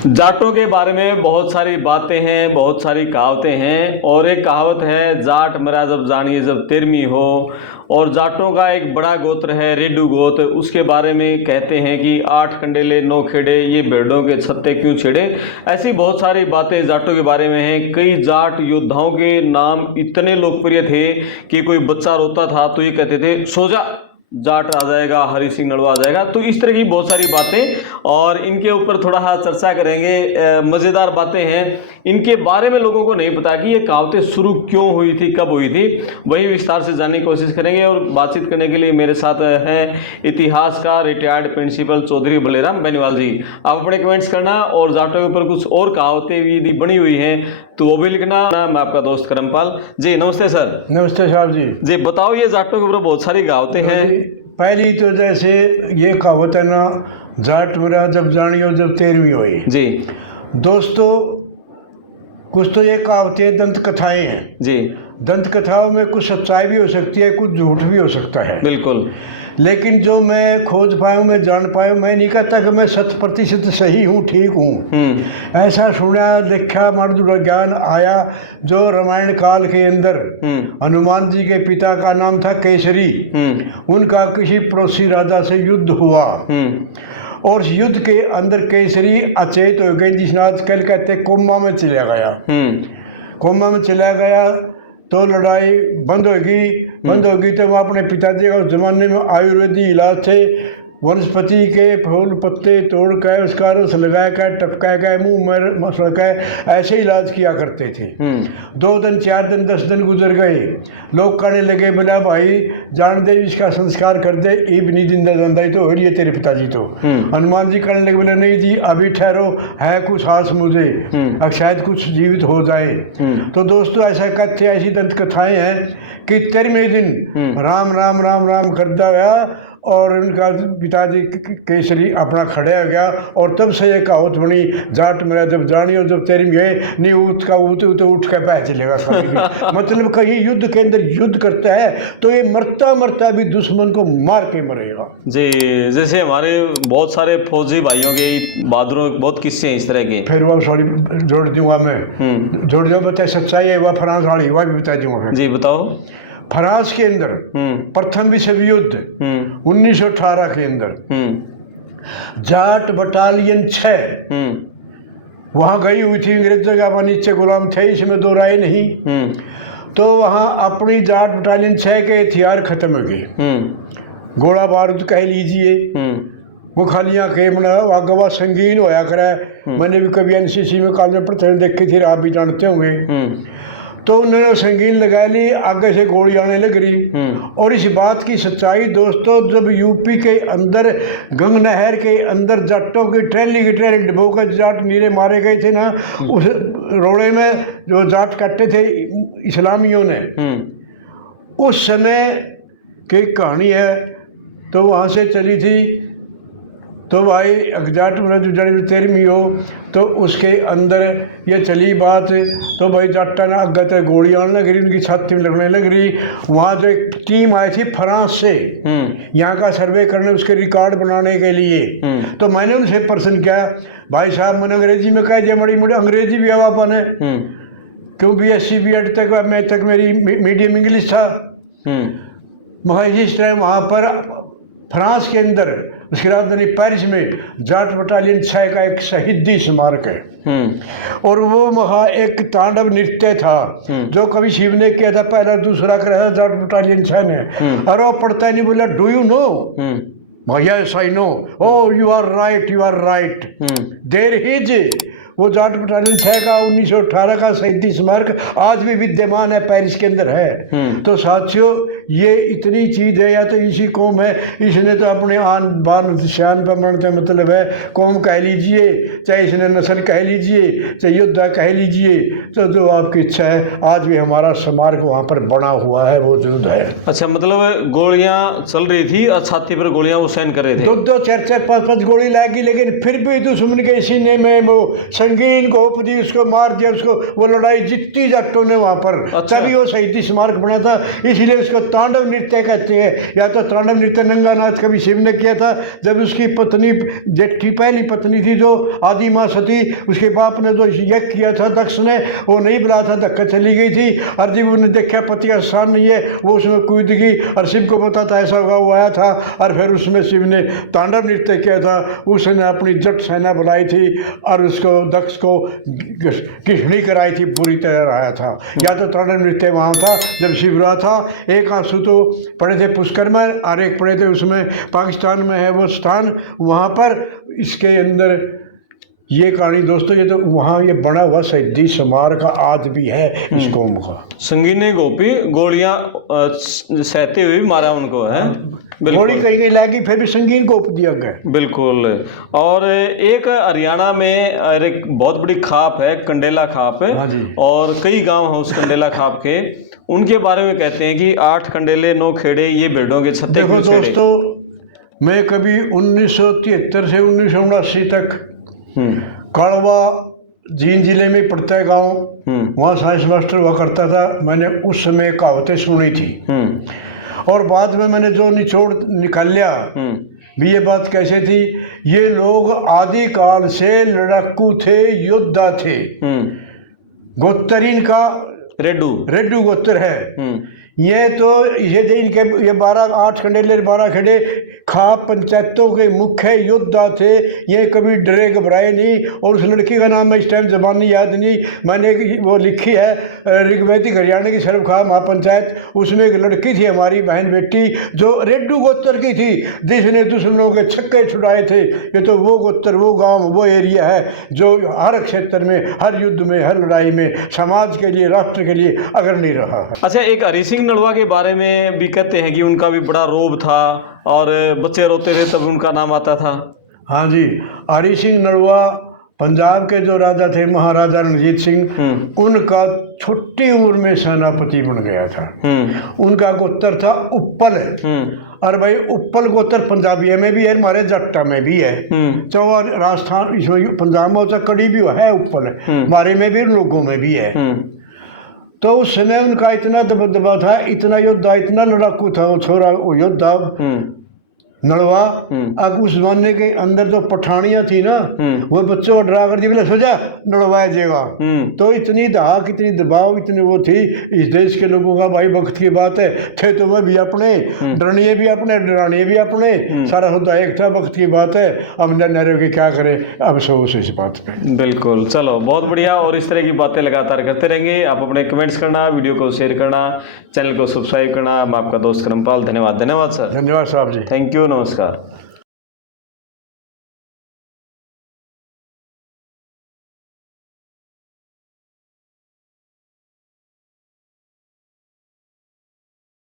जाटों के बारे में बहुत सारी बातें हैं, बहुत सारी कहावतें हैं। और एक कहावत है, जाट मरा जब जानिए जब तेरमी हो। और जाटों का एक बड़ा गोत्र है रेडू गोत्र, उसके बारे में कहते हैं कि 8 कंडेले 9 खेड़े, ये भेड़ों के छत्ते क्यों छेड़े। ऐसी बहुत सारी बातें जाटों के बारे में हैं। कई जाट योद्धाओं के नाम इतने लोकप्रिय थे कि कोई बच्चा रोता था तो ये कहते थे सो जा, जाट आ जाएगा, हरि सिंह नलवा आ जाएगा। तो इस तरह की बहुत सारी बातें, और इनके ऊपर थोड़ा सा चर्चा करेंगे। मज़ेदार बातें हैं, इनके बारे में लोगों को नहीं पता कि ये कहावतें शुरू क्यों हुई थी, कब हुई थी, वही विस्तार से जानने की कोशिश करेंगे। और बातचीत करने के लिए मेरे साथ हैं इतिहासकार रिटायर्ड प्रिंसिपल चौधरी बलेराम बेनीवाल जी। आप अपने कमेंट्स करना, और जाटों के ऊपर कुछ और कहावतें भी यदि बनी हुई हैं तो वो भी लिखना। मैं आपका दोस्त करमपाल जी। नमस्ते सर। नमस्ते साहब जी। जी बताओ, ये जाटों के ऊपर बहुत सारी कहावतें हैं। पहली तो जैसे ये कहावत है ना, जाट मरा जब जानियो जब तेरहवीं होई। जी दोस्तों, कुछ तो ये कहावतें दंत कथाएं हैं जी। दंत कथाओं में कुछ सच्चाई भी हो सकती है, कुछ झूठ भी हो सकता है। बिल्कुल। लेकिन जो मैं खोज पाया हूँ, मैं जान पाया हूँ, मैं नहीं कहता कि मैं 100% सही हूँ, ठीक हूँ। ऐसा सुना देखा मर्दुरा ज्ञान आया जो रामायण काल के अंदर हनुमान जी के पिता का नाम था केसरी। उनका किसी पड़ोसी राजा से युद्ध हुआ, और युद्ध के अंदर केसरी अचेत हो गई, जिसने आजकल कहते कोमा में चला गया। कोमा में चला गया तो लड़ाई बंद होगी तो वो अपने पिताजी का उस जमाने में आयुर्वेदिक इलाज थे, वनस्पति के फूल पत्ते तोड़ कर उसका रस लगा कर टपका कर मुंह में मसल कर ऐसे इलाज किया करते थे। 2 दिन 4 दिन 10 दिन गुजर गए, लोग कहने लगे बोला भाई जान दे, इसका संस्कार कर दे, ईब नहीं जिंदा जानदा ही तो हो रही है तेरे पिताजी तो। हनुमान जी कहने लगे बोले नहीं जी अभी ठहरो, है कुछ आस मुझे, अब शायद कुछ जीवित हो जाए। तो दोस्तों ऐसा कहते ऐसी दंत कथाएं हैं कि 13वें दिन राम राम राम राम करता गया और उनका पिताजी केसरी अपना खड़े हो गया। और तब से ये कहावत बनी, जाट मेरा जब जानी और जब तेरी गए नहीं ऊँट का ऊँट तो उठ के पै चलेगा मतलब कहीं युद्ध के अंदर युद्ध करता है तो ये मरता मरता भी दुश्मन को मार के मरेगा जी। जैसे हमारे बहुत सारे फौजी भाइयों के, बहादुरों के बहुत किस्से हैं इस तरह के। फिर वह सॉरी जोड़ दूंगा मैं, जोड़ दूँ बताए सच्चाई है, वह फ्रांस वाली वह भी बता दूंगा जी। बताओ। फ्रांस के अंदर प्रथम विश्व युद्ध 1918 के अंदर जाट बटालियन 6 वहाँ गई हुई थी। अंग्रेजों के अपन नीचे गुलाम थे, इसमें दो राय नहीं। तो वहाँ अपनी जाट बटालियन 6 के हथियार खत्म हो गए, गोला बारूद कह लीजिए, वो खालियाँ के आगवा संगीन होया करे। मैंने भी कभी एनसीसी में काल में पढ़ते देखी थी, आप भी जानते होंगे। तो उन्होंने संगीन लगा ली, आगे से गोली आने लग रही। और इस बात की सच्चाई दोस्तों, जब यूपी के अंदर गंग नहर के अंदर जाटों की ट्रेली डिब्बों का जाट नीरे मारे गए थे ना, उस रोड़े में जो जाट काटे थे इस्लामियों ने, उस समय की कहानी है। तो वहाँ से चली थी तो भाई जाट मेरा जो जड़ी 13वीं हो तो उसके अंदर ये चली बात। तो भाई जाटा ने अग्गे तक गोली आने लग रही, उनकी छाती में लगने लग रही। वहाँ जो एक टीम आई थी फ्रांस से यहाँ का सर्वे करने, उसके रिकॉर्ड बनाने के लिए। तो मैंने उनसे प्रश्न किया, भाई साहब मैंने अंग्रेजी में कह दिया, बड़ी मोटी अंग्रेजी भी आवा पाने क्यों, BSc B.Ed तक मैं तक मेरी मीडियम इंग्लिश था। मैं जिस टाइम वहाँ पर फ्रांस के अंदर उसकी राजधानी पेरिस में जाट बटालियन 6 का एक शहीदी स्मारक है। और वो वहाँ एक तांडव नृत्य था जो कभी शिव ने किया था, पहला दूसरा कराया था जाट बटालियन 6 ने। और वो पढ़ता नहीं, बोला डू यू नो भैया, yes I know, oh you are right, you are right, there is. वो जाट बटालियन 6 का 1918 का शहीदी स्मारक आज भी विद्यमान है, पेरिस के अंदर है। तो साथियों ये इतनी चीज़ है, या तो इसी कौम है, इसने तो अपने आन बान शान पर मरने मतलब है, कौम कह लीजिए, चाहे इसने नस्ल कह लीजिए, चाहे योद्धा कह लीजिए, तो जो आपकी इच्छा है, आज भी हमारा स्मारक वहाँ पर बना हुआ है, मौजूद है। अच्छा, मतलब गोलियाँ चल रही थी और छाती पर गोलियाँ वो सहन कर रहे थे। 2-2 4-4 5-5 गोली लगी, लेकिन फिर भी दुश्मन के सीने में वो संगीन घोंप दी, उसको मार दिया, उसको वो लड़ाई जीती जाटों ने वहाँ पर। अच्छा। तभी वो शहीदी स्मारक बना था, इसलिए उसको तांडव नृत्य कहते हैं, या तो तांडव नृत्य नंगा नाच कभी शिव ने किया था जब उसकी पत्नी जेठी पहली पत्नी थी जो आदि माँ सती, उसके बाप ने जो यज्ञ किया था दक्ष ने, वो नहीं बुलाया था, धक्का चली गई थी और जब उन्होंने देखा पति का स्थान नहीं है वो उसमें कूद गई और शिव को पता था ऐसा होगा, वो आया था और फिर उसमें शिव ने तांडव नृत्य किया था। उसने अपनी जट सेना बुलाई थी और उसको दक्ष को किशनी कराई थी, पूरी तरह आया था। या तो तांडव नृत्य वहाँ था जब शिव रहा था। एक आंसू तो पड़े थे पुष्कर में और एक पड़े थे उसमें पाकिस्तान में है वो स्थान, वहाँ पर इसके अंदर ये कहानी दोस्तों, ये तो वहाँ ये बना हुआ शहीदी स्मारक का आज भी है इस कौम का। संगीने गोपी गोलियां सहते हुए मारा उनको है, गोली कहीं कहीं लगी फिर भी संगीन गोप दिया गया। बिल्कुल। और एक हरियाणा में एक बहुत बड़ी खाप है, कंडेला खाप है, और कई गांव हैं उस कंडेला खाप के, उनके बारे में कहते हैं कि 8 कंडेले 9 खेड़े ये भेड़ों के छत्ते। देखो दोस्तों, मैं कभी 1973 से 1979 तक कड़वा जींद जिले में पड़ता है गाँव, वहाँ साइंस मास्टर हुआ करता था। मैंने उस समय कहावतें सुनी थी और बाद में मैंने जो निचोड़ निकाल लिया भी, ये बात कैसे थी, ये लोग आदि काल से लड़ाकू थे, योद्धा थे। गोत्तरीन का रेड्डू गोत्र है ये, तो ये इनके ये 8 कंडेले 12 खेड़े खाप पंचायतों के मुख्य योद्धा थे। ये कभी डरे घबराए नहीं। और उस लड़की का नाम है इस टाइम जबानी याद नहीं, मैंने वो लिखी है ऋग्वैदिक हरियाणा की सर्वखा महापंचायत, उसमें एक लड़की थी हमारी बहन बेटी जो रेड्डू गोत्र की थी, जिसने दुश्मनों के छक्के छुड़ाए थे। ये तो वो गोत्र, वो गांव, वो एरिया है जो हर क्षेत्र में, हर युद्ध में, हर लड़ाई में समाज के लिए, राष्ट्र के लिए अग्रणी रहा है। अच्छा, एक हरि सिंह नलवा के बारे में भी कहते हैं कि उनका भी बड़ा रोब था और बच्चे रोते थे तब उनका नाम आता था। हाँ जी, हरि सिंह नलवा पंजाब के जो राजा थे महाराजा रणजीत सिंह, उनका छोटी उम्र में सेनापति बन गया था। उनका गोत्र था उप्पल। और भाई उप्पल गोत्र पंजाबी में भी है, हमारे जट्टा में भी है, चाहे राजस्थान इसमें पंजाब में कड़ी भी है उप्पल, हमारे में भी, लोगों में भी है। तो उस समय उनका इतना दबदबा था, इतना योद्धा, इतना लड़ाकू था वो छोरा, वो योद्धा नलवा। अब उस जमाने के अंदर जो पठानियां थी ना, वो बच्चों को डरा कर दी, बोले सो जा नलवाया जेगा। तो इतनी धाक, इतनी दबाव, इतनी वो थी इस देश के लोगों का। भाई वक्त की बात है, थे तो वह भी अपने, डरनिए भी अपने, डरानिए भी अपने, सारा होता एक था। वक्त की बात है, अब नरे के क्या करें, अब अफसोस इस बात पे। बिल्कुल, चलो बहुत बढ़िया। और इस तरह की बातें लगातार करते रहेंगे। आप अपने कमेंट्स करना, वीडियो को शेयर करना, चैनल को सब्सक्राइब करना। मैं आपका दोस्त करमपाल, धन्यवाद। धन्यवाद सर। धन्यवाद साहब जी, थैंक यू, नमस्कार।